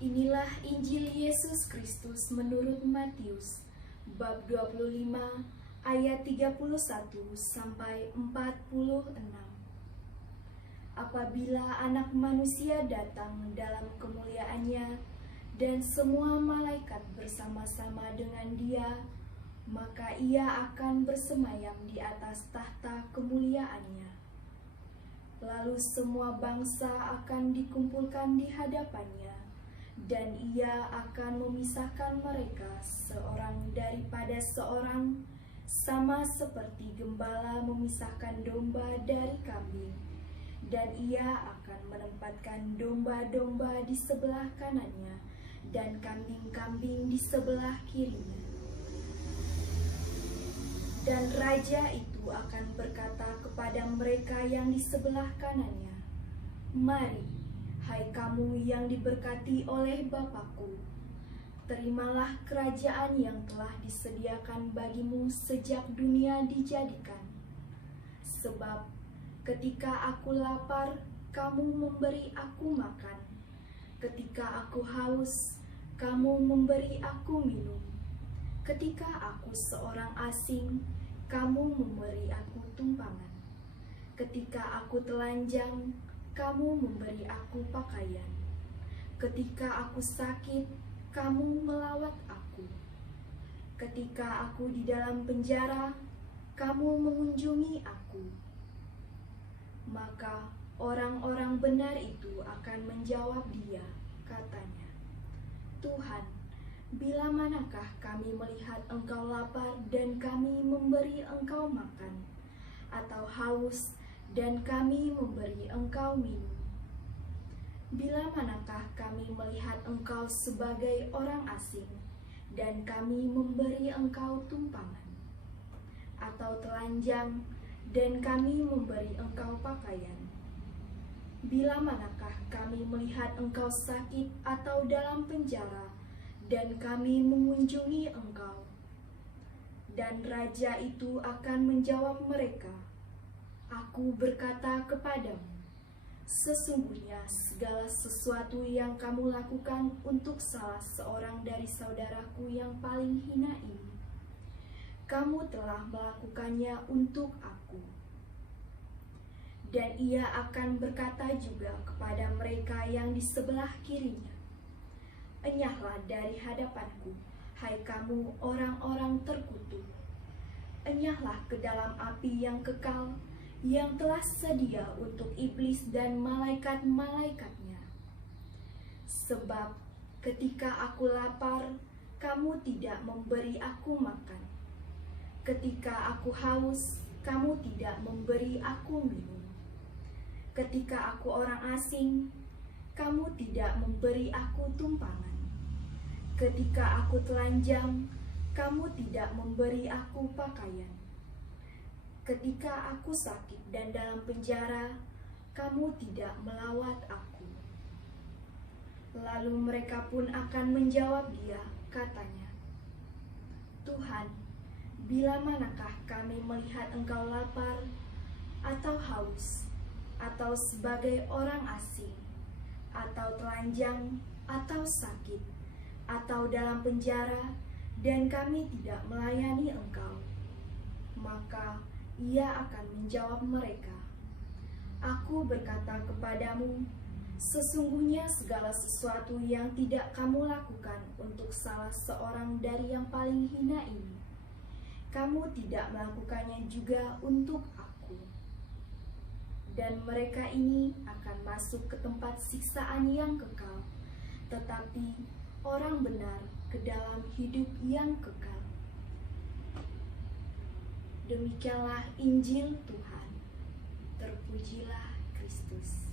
Inilah Injil Yesus Kristus menurut Matius, bab 25 ayat 31 sampai 46. Apabila Anak Manusia datang dalam kemuliaannya dan semua malaikat bersama-sama dengan Dia, maka Ia akan bersemayam di atas tahta kemuliaannya. Lalu semua bangsa akan dikumpulkan di hadapannya, dan Ia akan memisahkan mereka seorang daripada seorang, sama seperti gembala memisahkan domba dari kambing. Dan Ia akan menempatkan domba-domba di sebelah kanannya dan kambing-kambing di sebelah kirinya. Dan Raja itu akan berkata kepada mereka yang di sebelah kanannya, "Mari, hai kamu yang diberkati oleh Bapa-Ku, terimalah kerajaan yang telah disediakan bagimu sejak dunia dijadikan. Sebab ketika aku lapar, kamu memberi aku makan. Ketika aku haus, kamu memberi aku minum. Ketika aku seorang asing, kamu memberi aku tumpangan. Ketika aku telanjang, kamu memberi aku pakaian. Ketika aku sakit, kamu melawat aku. Ketika aku di dalam penjara, kamu mengunjungi aku." Maka orang-orang benar itu akan menjawab Dia, katanya, "Tuhan, bila manakah kami melihat Engkau lapar dan kami memberi Engkau makan, atau haus dan kami memberi Engkau minum? Bila manakah kami melihat Engkau sebagai orang asing dan kami memberi Engkau tumpangan, atau telanjang dan kami memberi Engkau pakaian? Bila manakah kami melihat Engkau sakit atau dalam penjara dan kami mengunjungi Engkau?" Dan Raja itu akan menjawab mereka, "Aku berkata kepadamu, sesungguhnya segala sesuatu yang kamu lakukan untuk salah seorang dari saudaraku yang paling hina ini, kamu telah melakukannya untuk aku." Dan Ia akan berkata juga kepada mereka yang di sebelah kirinya, "Enyahlah dari hadapanku, hai kamu orang-orang terkutuk. Enyahlah ke dalam api yang kekal, yang telah sedia untuk iblis dan malaikat-malaikatnya. Sebab ketika aku lapar, kamu tidak memberi aku makan. Ketika aku haus, kamu tidak memberi aku minum. Ketika aku orang asing, kamu tidak memberi aku tumpangan. Ketika aku telanjang, kamu tidak memberi aku pakaian. Ketika aku sakit dan dalam penjara, kamu tidak melawat aku." Lalu mereka pun akan menjawab Dia, katanya, "Tuhan, bila manakah kami melihat Engkau lapar, atau haus, atau sebagai orang asing, atau telanjang, atau sakit, atau dalam penjara, dan kami tidak melayani Engkau?" Maka Ia akan menjawab mereka, "Aku berkata kepadamu, sesungguhnya segala sesuatu yang tidak kamu lakukan untuk salah seorang dari yang paling hina ini, kamu tidak melakukannya juga untuk aku." Dan mereka ini akan masuk ke tempat siksaan yang kekal, tetapi orang benar ke dalam hidup yang kekal. Demikianlah Injil Tuhan. Terpujilah Kristus.